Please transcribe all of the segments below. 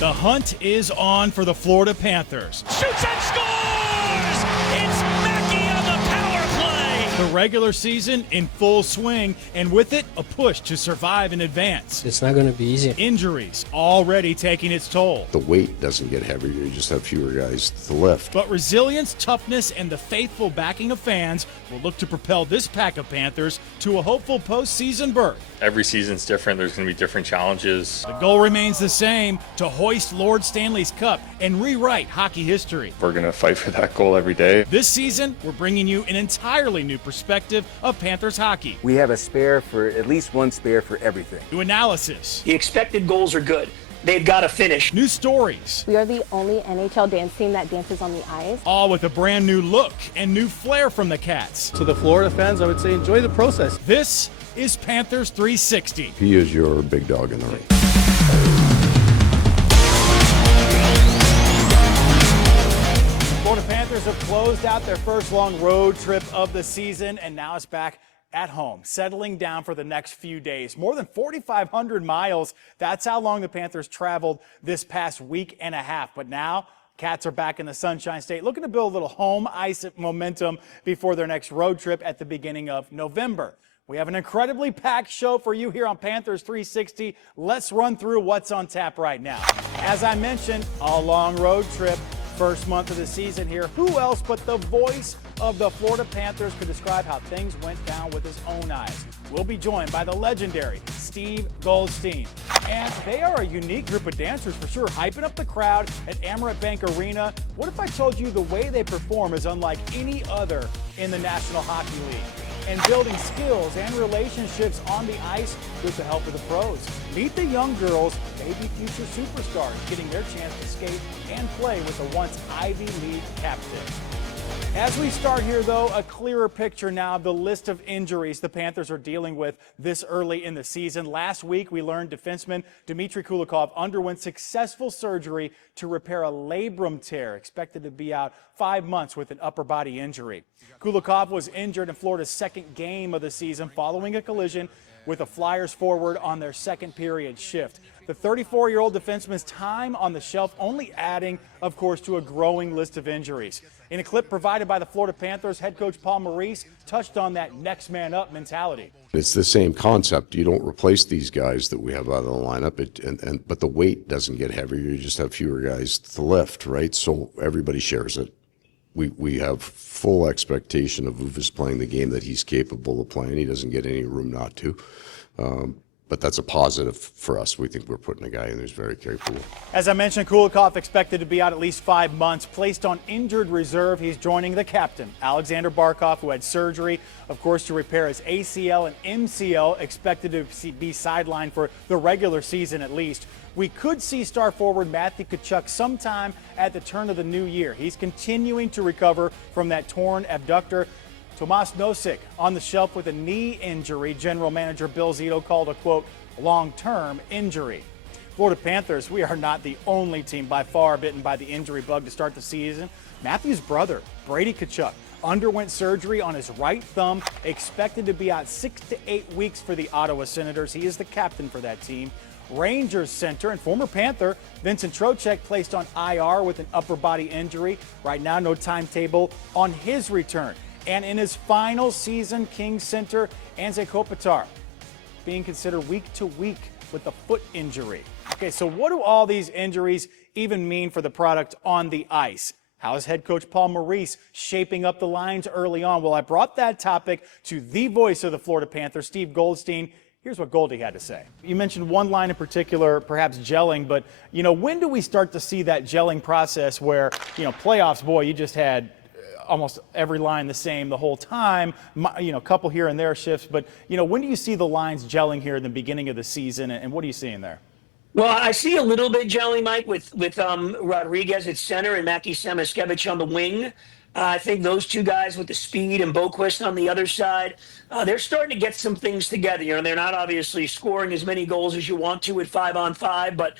The hunt is on for the Florida Panthers. Shoots and scores! It's Mackey on the power play! The regular season in full swing, and with it, a push to survive and advance. It's not going to be easy. Injuries already taking its toll. The weight doesn't get heavier, you just have fewer guys to lift. But resilience, toughness, and the faithful backing of fans will look to propel this pack of Panthers to a hopeful postseason berth. Every season's different. There's going to be different challenges. The goal remains the same, to hoist Lord Stanley's Cup and rewrite hockey history. We're going to fight for that goal every day. This season, we're bringing you an entirely new perspective of Panthers hockey. We have at least one spare for everything. New analysis. The expected goals are good. They've got to finish. New stories. We are the only NHL dance team that dances on the ice. All with a brand new look and new flair from the Cats. To the Florida fans, I would say enjoy the process. This is Panthers 360. He is your big dog in the ring. Florida Panthers have closed out their first long road trip of the season, and now it's back at home, settling down for the next few days. More than 4,500 miles. That's how long the Panthers traveled this past week and a half. But now, Cats are back in the Sunshine State, looking to build a little home ice momentum before their next road trip at the beginning of November. We have an incredibly packed show for you here on Panthers 360. Let's run through what's on tap right now. As I mentioned, a long road trip. First month of the season here. Who else but the voice of the Florida Panthers could describe how things went down with his own eyes? We'll be joined by the legendary Steve Goldstein. And they are a unique group of dancers for sure, hyping up the crowd at Amerant Bank Arena. What if I told you the way they perform is unlike any other in the National Hockey League? And building skills and relationships on the ice with the help of the pros. Meet the young girls, maybe future superstars, getting their chance to skate and play with the once Ivy League captain. As we start here, though, a clearer picture now of the list of injuries the Panthers are dealing with this early in the season. Last week, we learned defenseman Dmitry Kulikov underwent successful surgery to repair a labrum tear, expected to be out 5 months with an upper body injury. Kulikov was injured in Florida's second game of the season following a collision with a Flyers forward on their second period shift. The 34-year-old defenseman's time on the shelf only adding, of course, to a growing list of injuries. In a clip provided by the Florida Panthers, head coach Paul Maurice touched on that next man up mentality. It's the same concept. You don't replace these guys that we have out of the lineup, but the weight doesn't get heavier. You just have fewer guys to lift, right? So everybody shares it. We have full expectation of Ufus playing the game that he's capable of playing. He doesn't get any room not to. But that's a positive for us. We think we're putting a guy in who's very capable. As I mentioned, Kulikov expected to be out at least 5 months. Placed on injured reserve, he's joining the captain, Alexander Barkov, who had surgery, of course, to repair his ACL and MCL, expected to be sidelined for the regular season at least. We could see star forward Matthew Tkachuk sometime at the turn of the new year. He's continuing to recover from that torn abductor. Tomas Nosek on the shelf with a knee injury. General Manager Bill Zito called a, quote, long-term injury. Florida Panthers, we are not the only team by far bitten by the injury bug to start the season. Matthew's brother, Brady Tkachuk, underwent surgery on his right thumb, expected to be out 6 to 8 weeks for the Ottawa Senators. He is the captain for that team. Rangers center and former Panther Vincent Trocheck placed on IR with an upper body injury. Right now, no timetable on his return. And in his final season, Kings center Anze Kopitar being considered week to week with a foot injury. Okay, so what do all these injuries even mean for the product on the ice? How is head coach Paul Maurice shaping up the lines early on? Well, I brought that topic to the voice of the Florida Panthers, Steve Goldstein. Here's what Goldie had to say. You mentioned one line in particular, perhaps gelling, but, when do we start to see that gelling process where, playoffs, boy, you just had almost every line the same the whole time, a couple here and there shifts, but, when do you see the lines gelling here in the beginning of the season, and what are you seeing there? Well, I see a little bit jelly, Mike, with Rodriguez at center and Mackie Samoskevich on the wing. I think those two guys with the speed and Boquist on the other side, they're starting to get some things together. They're not obviously scoring as many goals as you want to at 5-on-5, but,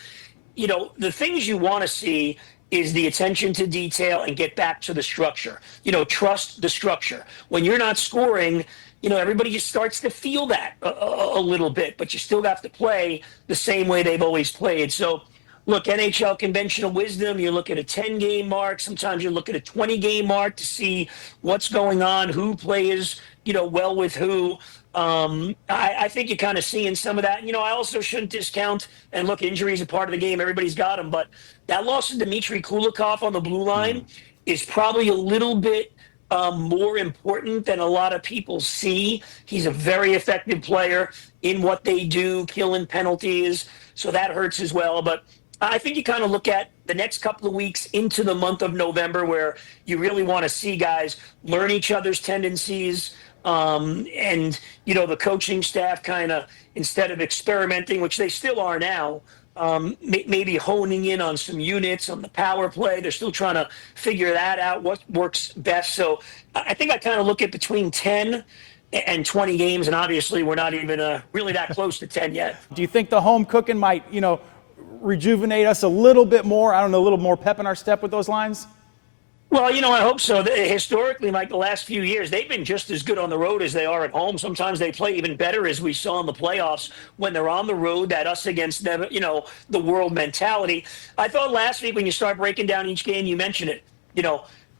the things you want to see is the attention to detail and get back to the structure. Trust the structure. When you're not scoring, everybody just starts to feel that a little bit, but you still have to play the same way they've always played. So look, NHL conventional wisdom, you look at a 10-game mark. Sometimes you look at a 20-game mark to see what's going on, who plays, well with who. I think you're kind of seeing some of that. I also shouldn't discount, and look, injuries are part of the game. Everybody's got them. But that loss of Dmitry Kulikov on the blue line is probably a little bit more important than a lot of people see. He's a very effective player in what they do, killing penalties. So that hurts as well. But I think you kind of look at the next couple of weeks into the month of November where you really want to see guys learn each other's tendencies. And, the coaching staff kind of, instead of experimenting, which they still are now, maybe honing in on some units on the power play. They're still trying to figure that out, what works best. So I think I kind of look at between 10 and 20 games, and obviously we're not even really that close to 10 yet. Do you think the home cooking might, rejuvenate us a little bit more? I don't know, a little more pep in our step with those lines? Well, I hope so. Historically, Mike, the last few years, they've been just as good on the road as they are at home. Sometimes they play even better, as we saw in the playoffs when they're on the road, that us against them, the world mentality. I thought last week when you start breaking down each game, you mentioned it,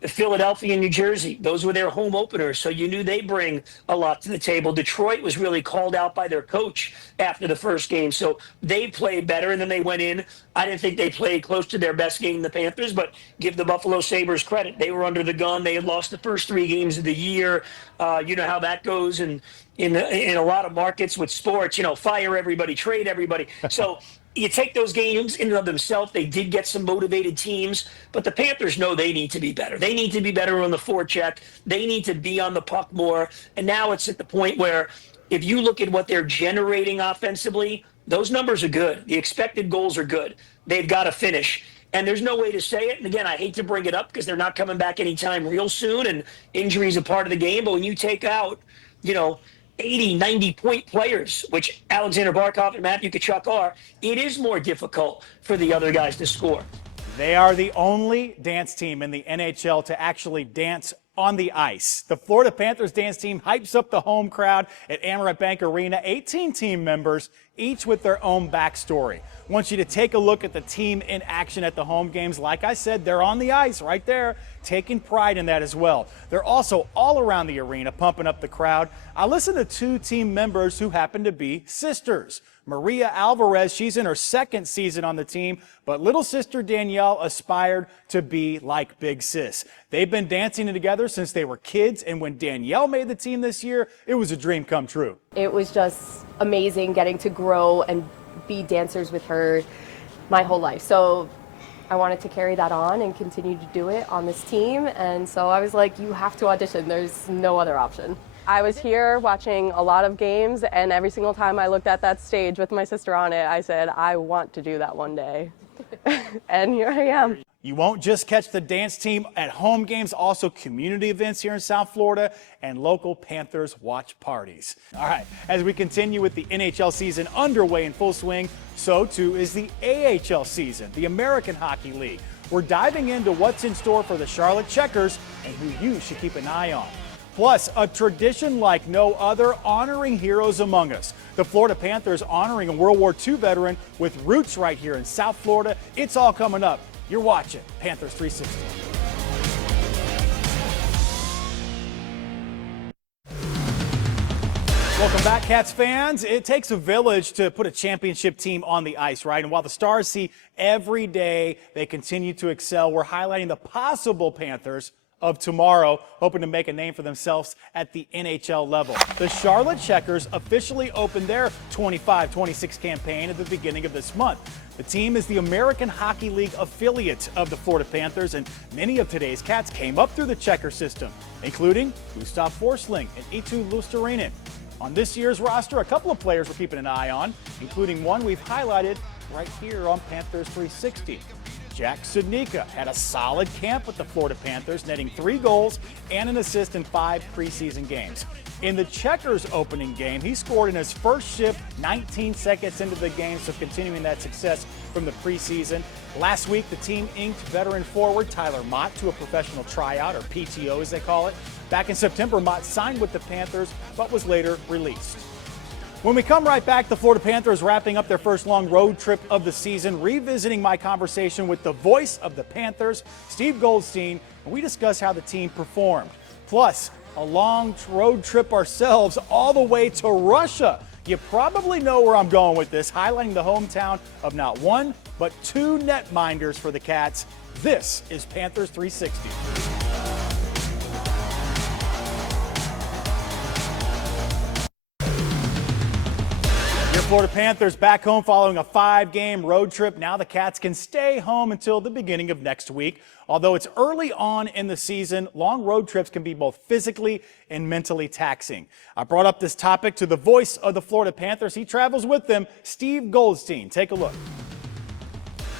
Philadelphia and New Jersey, those were their home openers, so you knew they bring a lot to the table. Detroit was really called out by their coach after the first game, so they played better, and then they went in. I didn't think they played close to their best game, the Panthers, but give the Buffalo Sabres credit. They were under the gun. They had lost the first 3 games of the year. You know how that goes in a lot of markets with sports, fire everybody, trade everybody. So you take those games in and of themselves. They did get some motivated teams, but the Panthers know they need to be better. They need to be better on the forecheck. They need to be on the puck more. And now it's at the point where if you look at what they're generating offensively, those numbers are good. The expected goals are good. They've got to finish. And there's no way to say it. And again, I hate to bring it up because they're not coming back anytime real soon, and injuries are part of the game. But when you take out, 80, 90-point players, which Alexander Barkov and Matthew Tkachuk are, it is more difficult for the other guys to score. They are the only dance team in the NHL to actually dance on the ice. The Florida Panthers dance team hypes up the home crowd at Amerant Bank Arena. 18 team members, each with their own backstory. I want you to take a look at the team in action at the home games. Like I said, they're on the ice right there, taking pride in that as well. They're also all around the arena, pumping up the crowd. I listened to 2 team members who happen to be sisters. Maria Alvarez, she's in her 2nd season on the team, but little sister Danielle aspired to be like Big Sis. They've been dancing together since they were kids, and when Danielle made the team this year, it was a dream come true. It was just amazing getting to grow and be dancers with her my whole life. So I wanted to carry that on and continue to do it on this team. And so I was like, you have to audition. There's no other option. I was here watching a lot of games, and every single time I looked at that stage with my sister on it, I said, I want to do that one day. And here I am. You won't just catch the dance team at home games, also community events here in South Florida and local Panthers watch parties. All right, as we continue with the NHL season underway in full swing, so too is the AHL season, the American Hockey League. We're diving into what's in store for the Charlotte Checkers and who you should keep an eye on. Plus, a tradition like no other, honoring heroes among us. The Florida Panthers honoring a World War II veteran with roots right here in South Florida. It's all coming up. You're watching Panthers 360. Welcome back, Cats fans. It takes a village to put a championship team on the ice, right? And while the Stars see every day they continue to excel, we're highlighting the possible Panthers of tomorrow, hoping to make a name for themselves at the NHL level. The Charlotte Checkers officially opened their 25-26 campaign at the beginning of this month. The team is the American Hockey League affiliate of the Florida Panthers, and many of today's Cats came up through the Checker system, including Gustav Forsling and Eetu Luostarinen. On this year's roster, a couple of players we're keeping an eye on, including one we've highlighted right here on Panthers 360. Jack Studnicka had a solid camp with the Florida Panthers, netting 3 goals and an assist in 5 preseason games. In the Checkers opening game, he scored in his first shift 19 seconds into the game, so continuing that success from the preseason. Last week, the team inked veteran forward Tyler Mott to a professional tryout, or PTO as they call it. Back in September, Mott signed with the Panthers, but was later released. When we come right back, the Florida Panthers wrapping up their first long road trip of the season, revisiting my conversation with the voice of the Panthers, Steve Goldstein, and we discuss how the team performed. Plus, a long road trip ourselves all the way to Russia. You probably know where I'm going with this, highlighting the hometown of not one, but two netminders for the Cats. This is Panthers 360. Florida Panthers back home following a 5-game road trip. Now the Cats can stay home until the beginning of next week. Although it's early on in the season, long road trips can be both physically and mentally taxing. I brought up this topic to the voice of the Florida Panthers. He travels with them, Steve Goldstein. Take a look.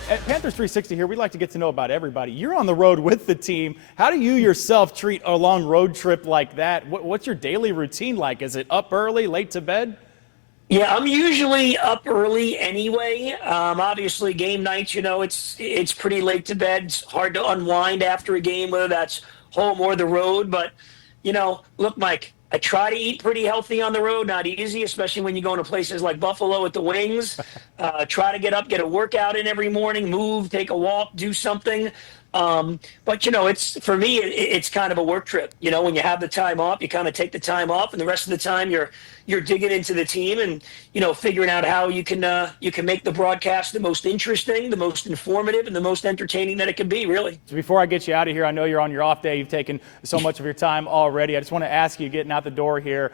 At Panthers 360 here, we'd like to get to know about everybody. You're on the road with the team. How do you yourself treat a long road trip like that? What's your daily routine like? Is it up early, late to bed? Yeah, I'm usually up early anyway. Obviously, game nights, it's pretty late to bed. It's hard to unwind after a game, whether that's home or the road. But, look, Mike, I try to eat pretty healthy on the road. Not easy, especially when you go into places like Buffalo at the Wings. Try to get up, get a workout in every morning, move, take a walk, do something. But it's for me, it's kind of a work trip. When you have the time off, you kind of take the time off, and the rest of the time you're digging into the team and figuring out how you can make the broadcast the most interesting, the most informative, and the most entertaining that it can be. Really. So before I get you out of here, I know you're on your off day. You've taken so much of your time already. I just want to ask you, getting out the door here,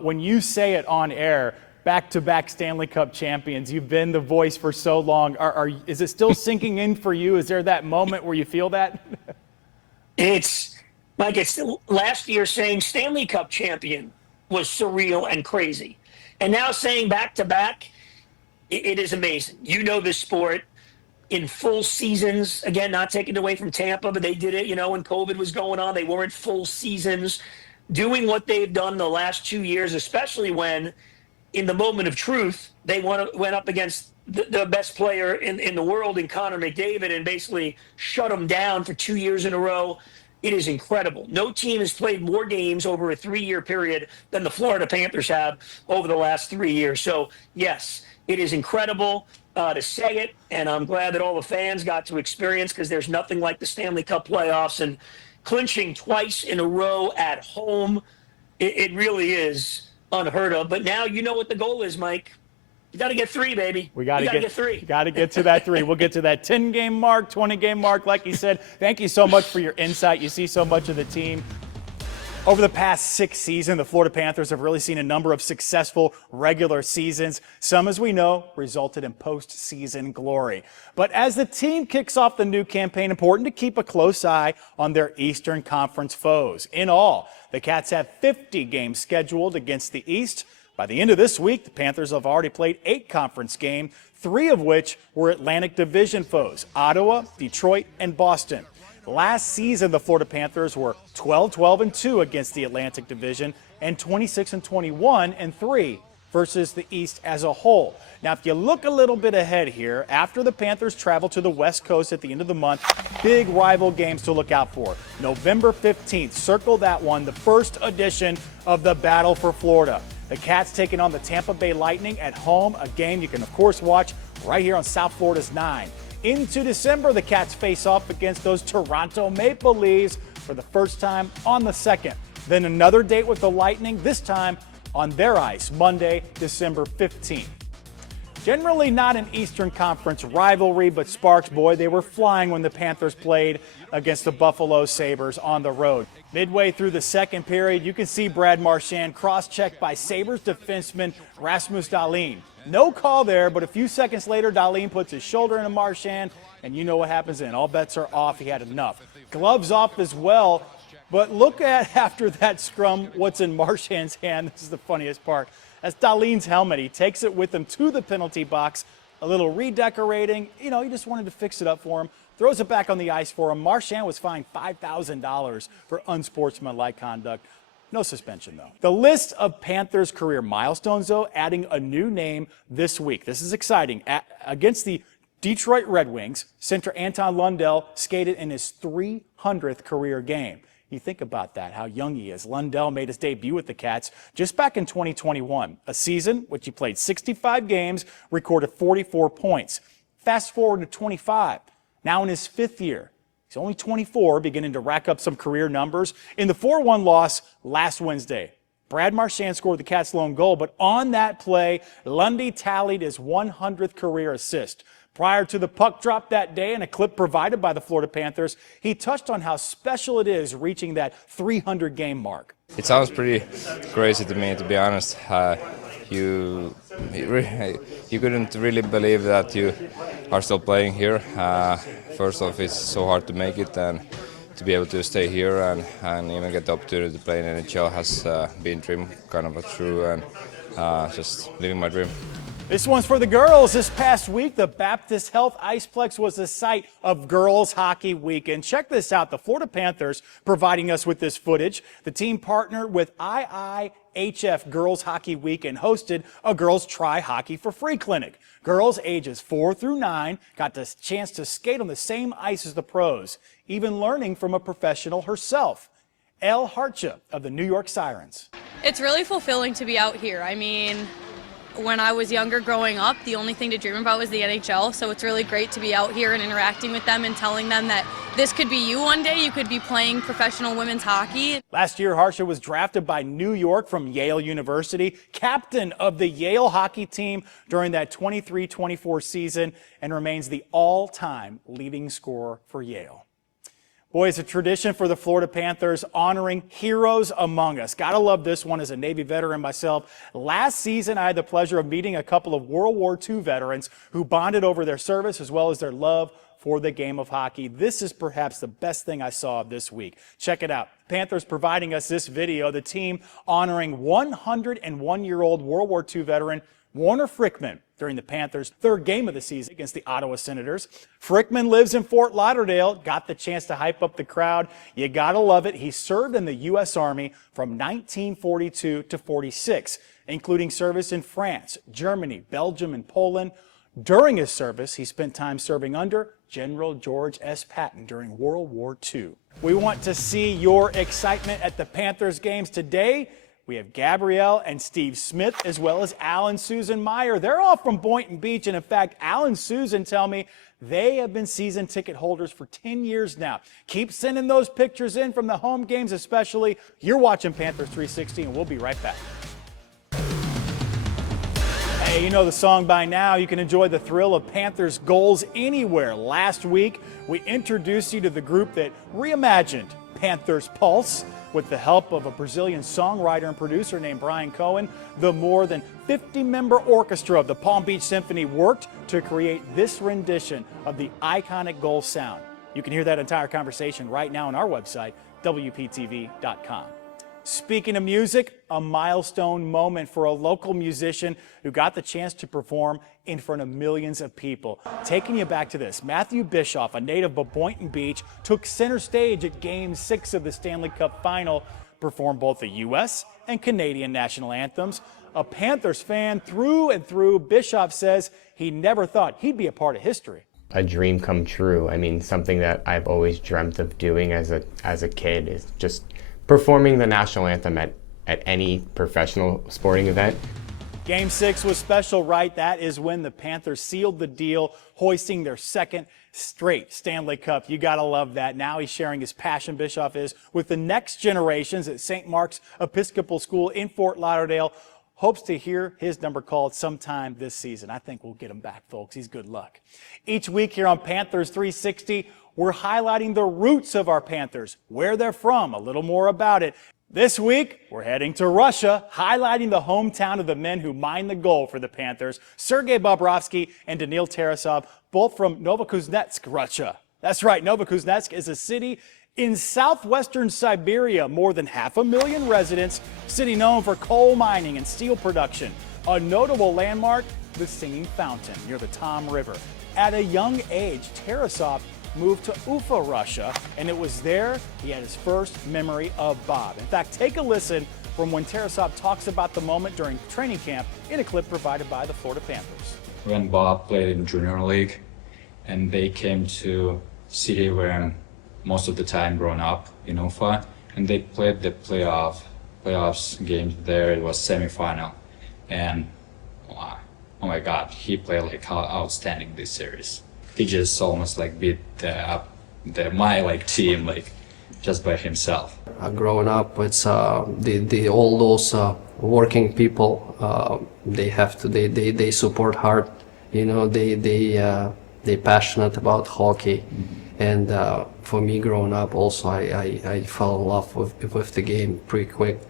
when you say it on air, back-to-back Stanley Cup champions. You've been the voice for so long. Is it still sinking in for you? Is there that moment where you feel that? It's last year saying Stanley Cup champion was surreal and crazy. And now saying back-to-back, it is amazing. This sport in full seasons. Again, not taken away from Tampa, but they did it, when COVID was going on. They weren't full seasons. Doing what they've done the last 2 years, especially when in the moment of truth, they went up against the best player in the world in Connor McDavid and basically shut him down for 2 years in a row. It is incredible. No team has played more games over a 3-year period than the Florida Panthers have over the last 3 years. So, yes, it is incredible to say it, and I'm glad that all the fans got to experience, because there's nothing like the Stanley Cup playoffs, and clinching twice in a row at home. It really is unheard of. But now you know what the goal is, Mike. You got to get 3, baby. We got to get 3. Got to get to that 3. We'll get to that 10-game mark, 20-game mark, like you said. Thank you so much for your insight. You see so much of the team. Over the past 6 seasons, the Florida Panthers have really seen a number of successful regular seasons. Some, as we know, resulted in postseason glory. But as the team kicks off the new campaign, important to keep a close eye on their Eastern Conference foes. In all, the Cats have 50 games scheduled against the East. By the end of this week, the Panthers have already played 8 conference games, 3 of which were Atlantic Division foes: Ottawa, Detroit, and Boston. Last season, the Florida Panthers were 12-12-2 against the Atlantic Division and 26-21-3 versus the East as a whole. Now, if you look a little bit ahead here, after the Panthers travel to the West Coast at the end of the month, big rival games to look out for. November 15th, circle that one, the first edition of the Battle for Florida. The Cats taking on the Tampa Bay Lightning at home, a game you can, of course, watch right here on South Florida's 9. Into December, the Cats face off against those Toronto Maple Leafs for the first time on the 2nd. Then another date with the Lightning, this time on their ice, Monday, December 15th. Generally not an Eastern Conference rivalry, but Sparks, boy, they were flying when the Panthers played against the Buffalo Sabres on the road. Midway through the second period, you can see Brad Marchand cross-checked by Sabres defenseman Rasmus Dahlin. No call there, but a few seconds later, Dahlin puts his shoulder into Marchand, and you know what happens then. All bets are off. He had enough. Gloves off as well, but look at, after that scrum, what's in Marchand's hand. This is the funniest part. That's Dahlin's helmet. He takes it with him to the penalty box. A little redecorating. He just wanted to fix it up for him. Throws it back on the ice for him. Marchand was fined $5,000 for unsportsmanlike conduct. No suspension, though. The list of Panthers' career milestones, though, adding a new name this week. This is exciting. Against the Detroit Red Wings, center Anton Lundell skated in his 300th career game. You think about that, how young he is. Lundell made his debut with the Cats just back in 2021, a season which he played 65 games, recorded 44 points. Fast forward to 25, now in his 5th year. He's only 24, beginning to rack up some career numbers. In the 4-1 loss last Wednesday, Brad Marchand scored the Cats' lone goal, but on that play, Lundy tallied his 100th career assist. Prior to the puck drop that day in a clip provided by the Florida Panthers, he touched on how special it is reaching that 300-game mark. It sounds pretty crazy to me, to be honest. You couldn't really believe that you are still playing here. First off, it's so hard to make it, and to be able to stay here and even get the opportunity to play in NHL has been dream kind of true, and just living my dream. This one's for the girls. This past week, the Baptist Health Iceplex was the site of Girls Hockey Weekend. Check this out. The Florida Panthers providing us with this footage. The team partnered with IIHF Girls Hockey Week and hosted a Girls Try Hockey for Free clinic. Girls ages 4 through 9 got the chance to skate on the same ice as the pros, even learning from a professional herself. Elle Hartcha of the New York Sirens. It's really fulfilling to be out here. I mean, when I was younger growing up, the only thing to dream about was the NHL, so it's really great to be out here and interacting with them and telling them that this could be you one day. You could be playing professional women's hockey. Last year, Harsha was drafted by New York from Yale University, captain of the Yale hockey team during that 23-24 season, and remains the all-time leading scorer for Yale. Boy, it's a tradition for the Florida Panthers honoring heroes among us. Gotta love this one as a Navy veteran myself. Last season, I had the pleasure of meeting a couple of World War II veterans who bonded over their service as well as their love for the game of hockey. This is perhaps the best thing I saw this week. Check it out. Panthers providing us this video, the team honoring 101-year-old World War II veteran Warner Frickman during the Panthers' 3rd game of the season against the Ottawa Senators. Frickman lives in Fort Lauderdale, got the chance to hype up the crowd. You gotta love it. He served in the U.S. Army from 1942 to 46, including service in France, Germany, Belgium, and Poland. During his service, he spent time serving under General George S. Patton during World War II. We want to see your excitement at the Panthers games today. We have Gabrielle and Steve Smith, as well as Al and Susan Meyer. They're all from Boynton Beach, and in fact, Al and Susan tell me they have been season ticket holders for 10 years now. Keep sending those pictures in from the home games especially. You're watching Panthers 360, and we'll be right back. Hey, you know the song by now. You can enjoy the thrill of Panthers goals anywhere. Last week, we introduced you to the group that reimagined Panthers Pulse. With the help of a Brazilian songwriter and producer named Brian Cohen, the more than 50-member orchestra of the Palm Beach Symphony worked to create this rendition of the iconic goal sound. You can hear that entire conversation right now on our website, WPTV.com. Speaking of music, a milestone moment for a local musician who got the chance to perform in front of millions of people. Taking you back to this, Matthew Bischoff, a native of Boynton Beach, took center stage at Game 6 of the Stanley Cup Final, performed both the U.S. and Canadian national anthems. A Panthers fan through and through, Bischoff says he never thought he'd be a part of history. A dream come true. I mean, something that I've always dreamt of doing as a kid is just performing the national anthem at any professional sporting event. Game 6 was special, right? That is when the Panthers sealed the deal, hoisting their 2nd straight Stanley Cup. You gotta love that. Now he's sharing his passion, Bischoff is, with the next generations at St. Mark's Episcopal School in Fort Lauderdale. Hopes to hear his number called sometime this season. I think we'll get him back, folks. He's good luck. Each week here on Panthers 360, we're highlighting the roots of our Panthers, where they're from, a little more about it. This week, we're heading to Russia, highlighting the hometown of the men who mined the goal for the Panthers, Sergei Bobrovsky and Danil Tarasov, both from Novokuznetsk, Russia. That's right, Novokuznetsk is a city in southwestern Siberia, more than 500,000 residents, city known for coal mining and steel production. A notable landmark, the Singing Fountain near the Tom River. At a young age, Tarasov moved to Ufa, Russia, and it was there he had his first memory of Bob. In fact, take a listen from when Tarasov talks about the moment during training camp in a clip provided by the Florida Panthers. When Bob played in junior league and they came to city where I'm most of the time grown up in Ufa, and they played the playoffs games there. It was semifinal, and wow, oh my God, he played like outstanding this series. He just almost like beat my like team like just by himself. Growing up, it's all those working people. They support hard. You know, they passionate about hockey, and for me growing up, also I fell in love with the game pretty quick.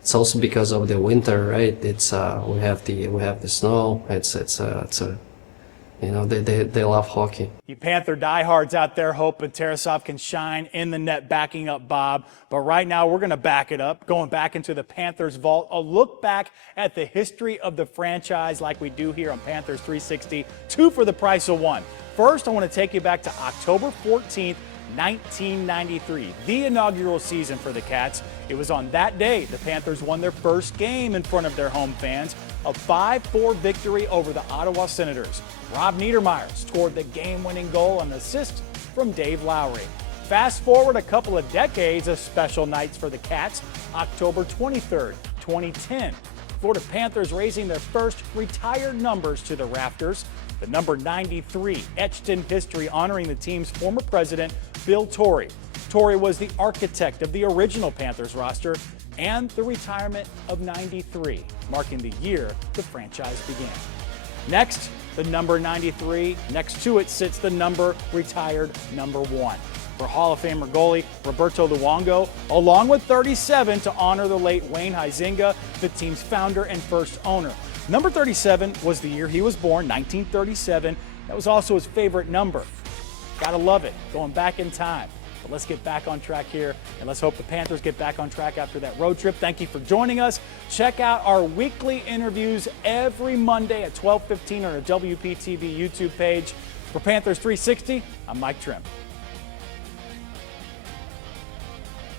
It's also because of the winter, right? It's we have the snow. You know, they love hockey. You Panther diehards out there hoping Tarasov can shine in the net, backing up Bob. But right now, we're going to back it up, going back into the Panthers vault. A look back at the history of the franchise like we do here on Panthers 360. 2 for the price of 1. First, I want to take you back to October 14th, 1993, the inaugural season for the Cats. It was on that day the Panthers won their first game in front of their home fans, a 5-4 victory over the Ottawa Senators. Rob Niedermeyer scored the game-winning goal and assist from Dave Lowry. Fast forward a couple of decades of special nights for the Cats. October 23rd, 2010, Florida Panthers raising their first retired numbers to the rafters. The number 93 etched in history, honoring the team's former president, Bill Torrey. Torrey was the architect of the original Panthers roster and the retirement of 93, marking the year the franchise began. Next, the number 93. Next to it sits the number retired number 1. For Hall of Famer goalie Roberto Luongo, along with 37 to honor the late Wayne Huizenga, the team's founder and first owner. Number 37 was the year he was born, 1937. That was also his favorite number. Gotta love it, going back in time. But let's get back on track here, and let's hope the Panthers get back on track after that road trip. Thank you for joining us. Check out our weekly interviews every Monday at 12:15 on our WPTV YouTube page. For Panthers 360, I'm Mike Trim.